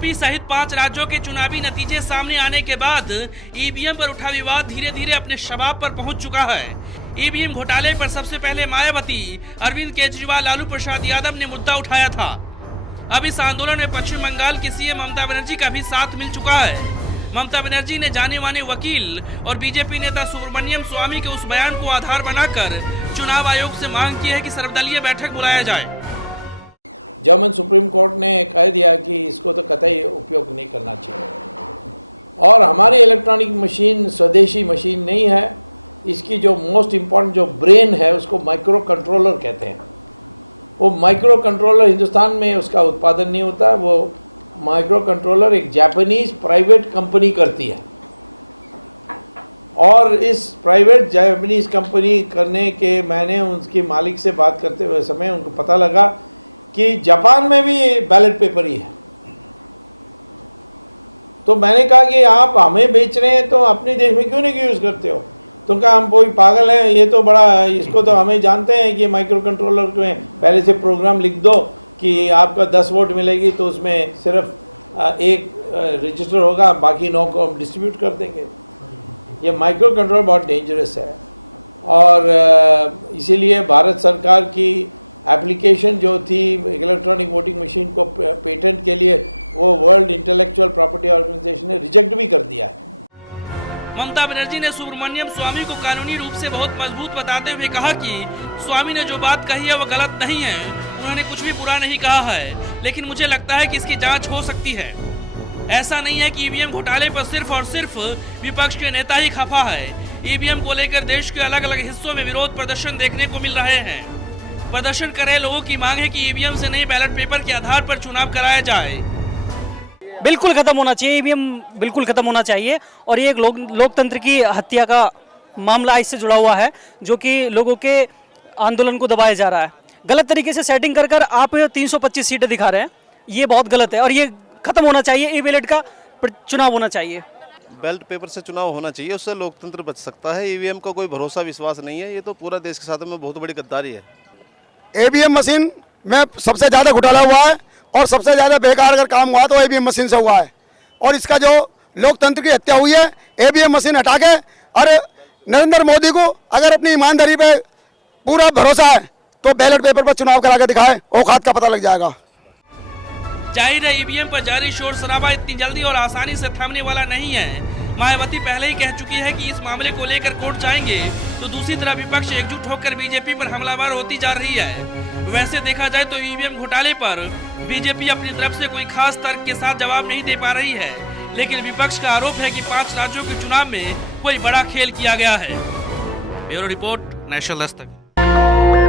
UP सहित 5 राज्यों के चुनावी नतीजे सामने आने के बाद ईवीएम पर उठा विवाद धीरे धीरे अपने शबाब पर पहुंच चुका है। ईवीएम घोटाले पर सबसे पहले मायावती, अरविंद केजरीवाल, लालू प्रसाद यादव ने मुद्दा उठाया था। अब इस आंदोलन में पश्चिम बंगाल की सीएम ममता बनर्जी का भी साथ मिल चुका है। ममता बनर्जी ने जाने माने वकील और बीजेपी नेता सुब्रमण्यम स्वामी के उस बयान को आधार बनाकर चुनाव आयोग से मांग की है कि सर्वदलीय बैठक बुलाया जाए। जर्मन सुप्रीम कोर्ट ने कह दिया कि इसको तो कतई उपयोग नहीं करना चाहिए और हमारी इलेक्ट्रॉनिक मशीन स्वदेशी मशीन नहीं है। इसकी जो मोस्ट इम्पॉर्टेंट जो ब्रेन है उसको माइक्रो कंट्रोलर कहते हैं। वो माइक्रो कंट्रोलर हिंदुस्तान में उसका उत्पादन नहीं होता। वो माइक्रो कंट्रोलर एक जापानीज प्राइवेट कंपनी करती है और इस प्राइवेट जापानीज कंपनी करने के मैंने उनके मालिक से बात करते हुए समय उनको पता लगा कि जापान में भी बैलेट पेपर ही है। तो मैंने कहा कि आप हमें बेच रहे हैं तो अपने देश में क्यों नहीं यूज़ करते हो? तो कहा हम कोई पागल हैं, ये तो बड़ा, इसको तो हमें जानते हैं कि माइक्रो कंट्रोलर में पहले से प्रोग्राम लिख दो कि आपका 10 वोट मिलेगी तो उसमें सिर्फ एक रजिस्टर होगा, बाकी 9 को हम डिस्ट्रीब्यूट कर देंगे। ये माइक्रो कंट्रोलर बहुत डेंजरस है और इसीलिए भारत सरकार की एप्लीकेशन जो थी इलेक्ट्रॉनिक वोटिंग मशीन को पेटेंट के लिए वो वर्ल्ड इंटेलेक्चुअल प्रॉपर्टी ऑर्गेनाइजेशन ने रिजेक्ट भी कर दिया है। ममता बनर्जी ने सुब्रमण्यम स्वामी को कानूनी रूप से बहुत मजबूत बताते हुए कहा कि स्वामी ने जो बात कही है वो गलत नहीं है, उन्होंने कुछ भी बुरा नहीं कहा है, लेकिन मुझे लगता है कि इसकी जांच हो सकती है। ऐसा नहीं है कि ईवीएम घोटाले पर सिर्फ और सिर्फ विपक्ष के नेता ही खफा है। ईवीएम को लेकर देश के अलग अलग हिस्सों में विरोध प्रदर्शन देखने को मिल रहे हैं। प्रदर्शन कर रहे लोगों की मांग है कि ईवीएम से नए बैलेट पेपर के आधार पर चुनाव कराया जाए। बिल्कुल खत्म होना चाहिए, ईवीएम बिल्कुल खत्म होना चाहिए और ये एक लोकतंत्र की हत्या का मामला इससे जुड़ा हुआ है जो कि लोगों के आंदोलन को दबाया जा रहा है। गलत तरीके से सेटिंग कर कर आप 325 सीटें दिखा रहे हैं, ये बहुत गलत है और ये खत्म होना चाहिए। ई बैलेट का चुनाव होना चाहिए, बैलेट पेपर से चुनाव होना चाहिए, उससे लोकतंत्र बच सकता है। ईवीएम का कोई भरोसा विश्वास नहीं है, ये तो पूरा देश के साथ में बहुत बड़ी गद्दारी है। ईवीएम मशीन में सबसे ज़्यादा घोटाला हुआ है और सबसे ज़्यादा बेकार अगर काम हुआ तो ईवीएम मशीन से हुआ है और इसका जो लोकतंत्र की हत्या हुई है, ईवीएम मशीन हटा के और नरेंद्र मोदी को अगर अपनी ईमानदारी पे पूरा भरोसा है तो बैलेट पेपर पर चुनाव करा के दिखाए, औकात का पता लग जाएगा। जाहिर है ईवीएम पर जारी शोर शराबा इतनी जल्दी और आसानी से थमने वाला नहीं है। मायावती पहले ही कह चुकी है कि इस मामले को लेकर कोर्ट जाएंगे, तो दूसरी तरफ विपक्ष एकजुट होकर बीजेपी पर हमलावर होती जा रही है। वैसे देखा जाए तो ईवीएम घोटाले पर बीजेपी अपनी तरफ से कोई खास तर्क के साथ जवाब नहीं दे पा रही है, लेकिन विपक्ष का आरोप है कि 5 राज्यों के चुनाव में कोई बड़ा खेल किया गया है। Bureau report, national Dastak.